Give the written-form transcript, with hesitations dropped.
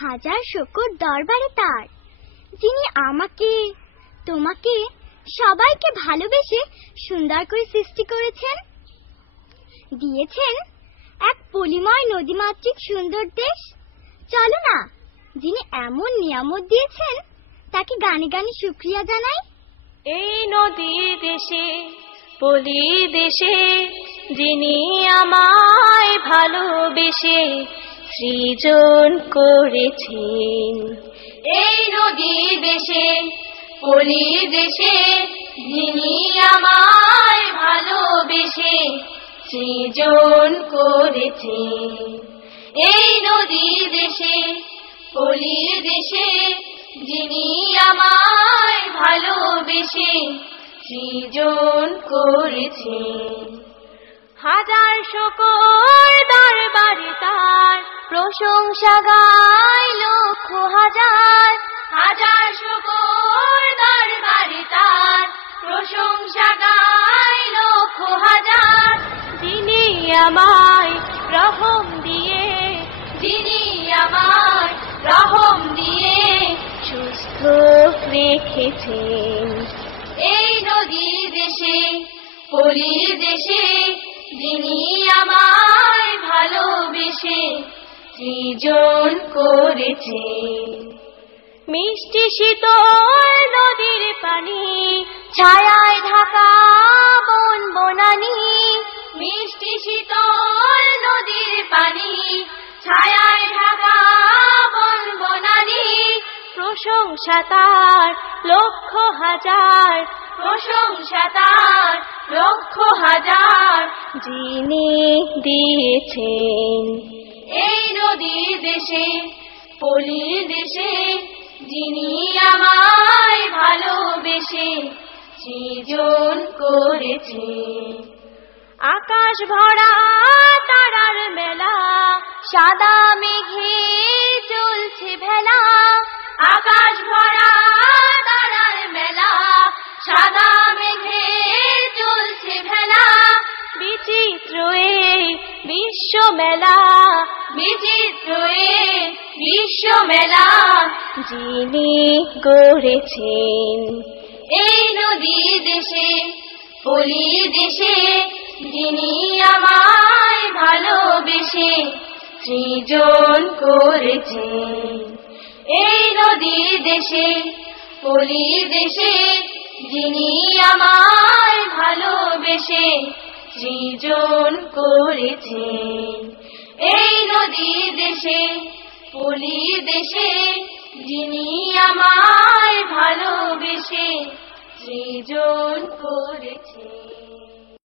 হাজার শুকর দরবারে তার, যিনি আমাকে, তোমাকে, সবাইকে ভালোবেসে সুন্দর করে সৃষ্টি করেছেন, দিয়েছেন এক পলিময় নদীমাতৃক সুন্দর দেশ। চলো না, যিনি এমন নিয়ামত দিয়েছেন তাকে গানে গানে শুকরিয়া জানাই। এই নদী দেশে, পলি দেশে, যিনি আমায় ভালোবেসে সৃজন করেছেন। এই নদী দেশে, পলি দেশে, যিনি আমায় ভালোবেসে সৃজন করেছেন। এই নদী দেশে, পলি দেশে, যিনি আমায় ভালোবেসে সৃজন করেছেন। হাজার শুকর দরবারে তার, প্রশংসা গায় লক্ষ হাজার। হাজার শুকর দরবারে তার, প্রশংসা গায় লক্ষ হাজার। যিনি আমায় রহম দিয়ে, যিনি আমায় রহম দিয়ে সুস্থ রেখেছেন। এই নদী দেশে, পলি দেশে, যিনি আমায় ভালোবেসে সৃজন করেছেন। মিষ্টি শীতল নদীর পানি, ছায়ায় ঢাকা বন বনানি। মিষ্টি শীতল নদীর পানি, ছায়ায় ঢাকা বন বনানি। প্রশংসা তার লক্ষ হাজার, প্রশংসা তার লক্ষ হাজার, যিনি দিয়েছেন। এই নদী দেশে, পলি দেশে, যিনি আমায় ভালোবেসে সৃজন করেছেন। আকাশ ভরা তারার মেলা, সাদা মেঘে চলছে ভেলা। আকাশ ভরা তারার মেলা, সাদা মেঘে চলছে ভেলা। বিচিত্র এই বিশ্ব মেলা, বিচিত্র এই বিশ্ব মেলা, যিনি গড়েছেন। এই নদী দেশে, পলি দেশে, যিনি আমায় ভালোবেসে সৃজন করেছেন। এই নদী দেশে, পলি দেশে, যিনি আমায় ভালোবেসে সৃজন করেছেন। এই নদী দেশে, পলি দেশে, যিনি আমায় ভালোবেসে সৃজন করেছেন।